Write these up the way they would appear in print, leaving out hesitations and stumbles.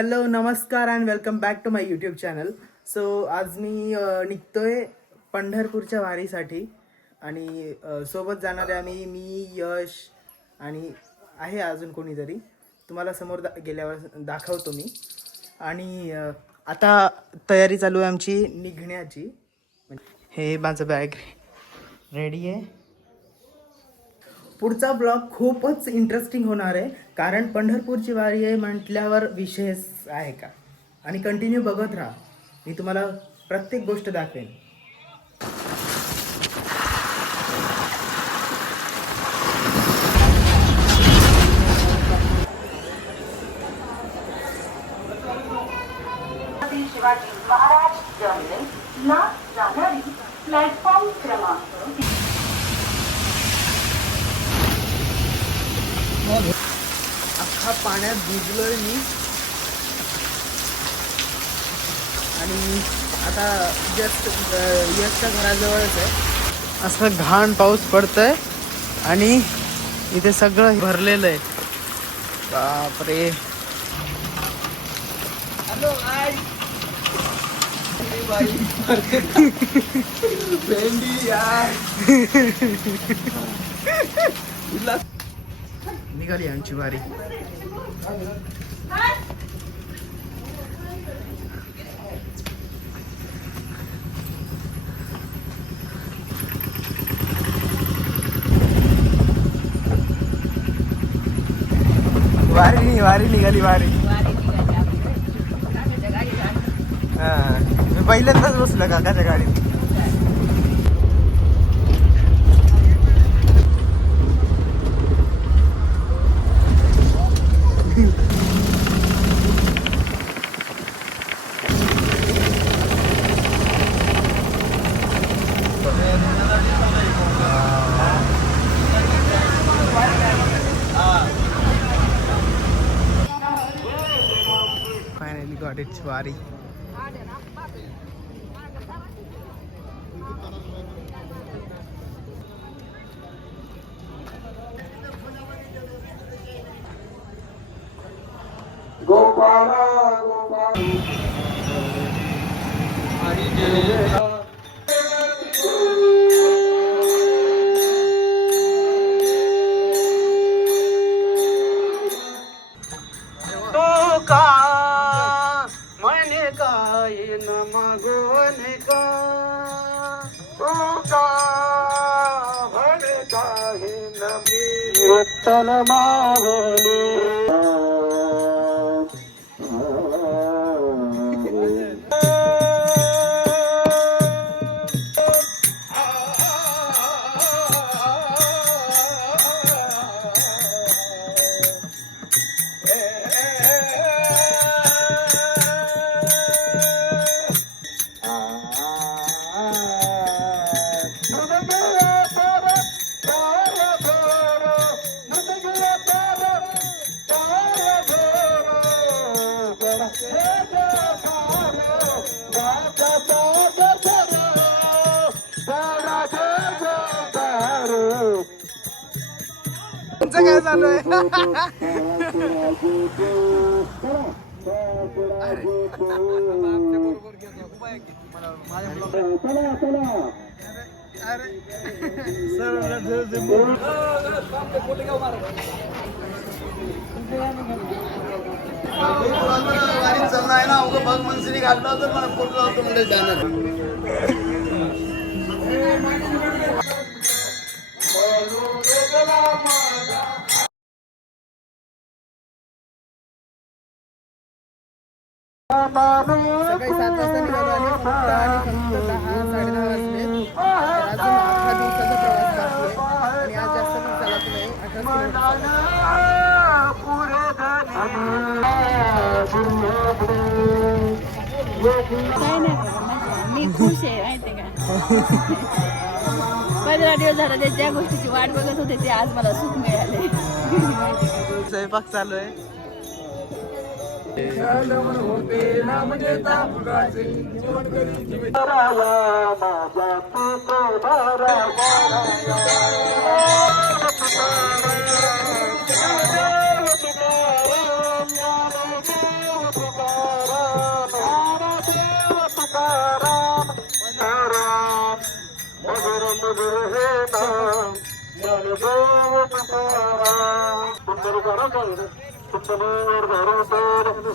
Hello नमस्कार and welcome back to my YouTube channel. So आज मी निघतोय पंढरपूरच्या वारीसाठी आणि सोबत जाणारे आम्ही मी यश आणि आहे अजून कोणीतरी तुम्हाला समोर गेल्यावर दाखवतो मी. आणि आता तयारी चालू आहे आमची निघण्याची. हे माझं बॅग रेडी आहे. पुढचा ब्लॉग खूपच इंटरेस्टिंग होणार आहे कारण पंढरपूरची वारी आहे म्हटल्यावर विशेष आहे का. आणि कंटिन्यू बघत राहा, मी तुम्हाला प्रत्येक गोष्ट दाखवेन. शिवाजी महाराज टर्मिनस ला जाणारी प्लॅटफॉर्म क्रमांक अख्खा पाण्यात भिजलोय मी आणि आता जस्ट यशच्या घराजवळच आहे. असं घाण पाऊस पडतोय आणि इथे सगळं भरलेलं आहे. बापरे. हॅलो निघाली आमची वारी. वारी निघाली वारी. हा मी पहिल्यांदाच बसलो काकाच्या गाडीत. Finally got its वारी. गोपाला गोपाला हरी जय. तो का म्हणे काय न मागवणे का. तू का म्हणे काही न मी विठ्ठल मागणे. तुमचं काय चालू आहे. आहे ना उगं बघ मनसिनी घातला तर मला फोटो लावतो म्हणजे जाणार. सकाळी 7 वाजता निघालो आणि फक्त 10-10:30 वाजले. अजून 8 दिवसाचा प्रवास बाकी आहे आणि आज जास्त पण चालत नाही. 18 काय नाही बाबा, मी खुश आहे माहिती का. 15 दिवस झाला ते ज्या गोष्टीची वाट बघत होते ते आज मला सुख मिळाले. स्वयंपाक चालू आहे. मधुर हे नाम ज्ञानदेव तुकाराम. सुंदर घरावर सुंदर घरावर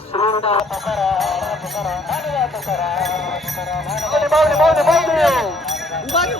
श्रीनाथ तुकाराम तुकाराम हरे तुकाराम तुकाराम. बावडी बावडी बावडी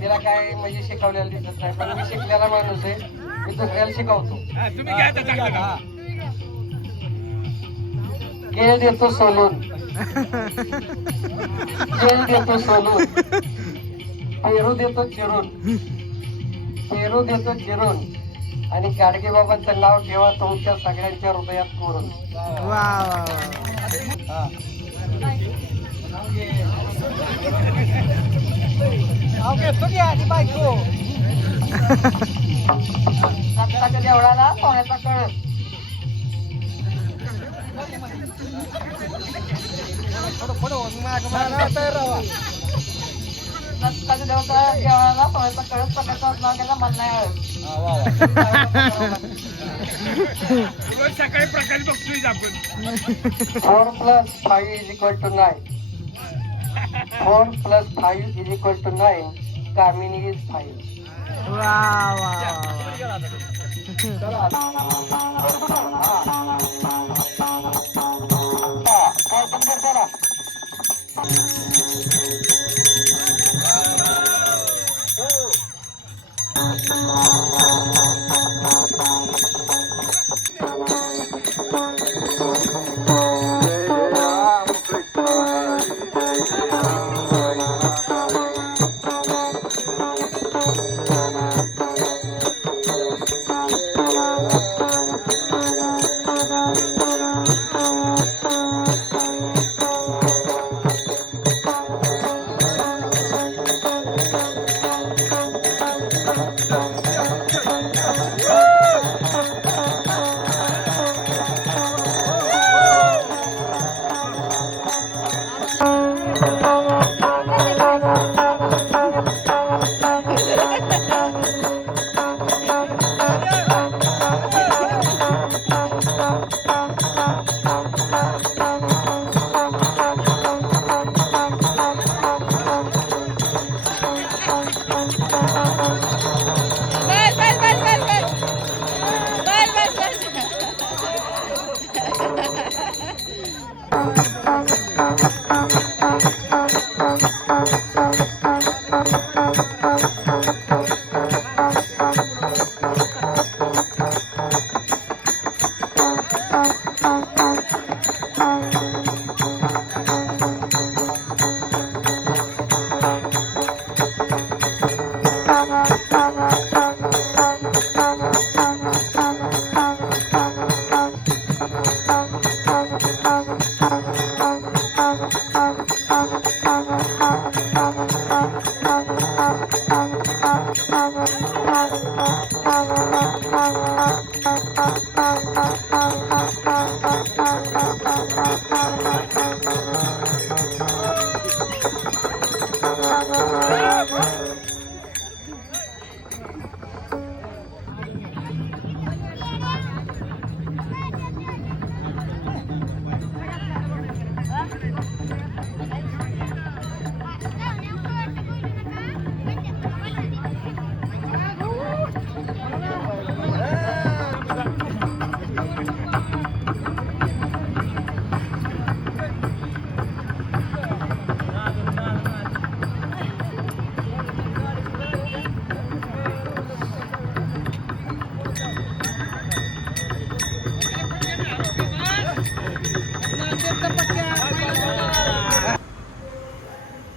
तिला काय म्हणजे शिकवलेलं दिसत नाही, पण मी शिकलेला माणूस आहे, मी दुसऱ्याला शिकवतो. केळ देतो सोलून, केळ देतो सोलून, पेरू देतो चिरून, पेरू देतो चिरून, आणि गाडगे बाबांचं नाव ठेवा तुमच्या सगळ्यांच्या हृदयात कोरून. वा वा वा. दत्ताच्या देवळाला सोन्याचा कळस. दत्ताच्या देवळाला सोन्याचा कळस पकडायचा असला त्याला मन नाही आलं. सकाळी प्रकाश बघतोय आपण. 4 + 5 = 9. 4 + 5 = 9. कामिनी इज 5. वा वा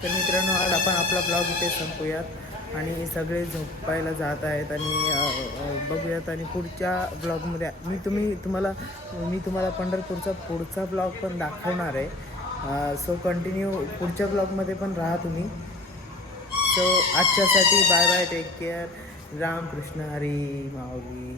तर मित्रांनो, आज आपण आपला ब्लॉग इथे संपूयात. आणि सगळे झोपायला जात आहेत आणि बघूयात. आणि पुढच्या ब्लॉगमध्ये मी तुम्हाला पंढरपूरचा पुढचा ब्लॉग पण दाखवणार आहे. सो कंटिन्यू पुढच्या ब्लॉगमध्ये पण राहा तुम्ही. सो आजच्यासाठी bye bye, take care. Ramkrishna Hari माऊली.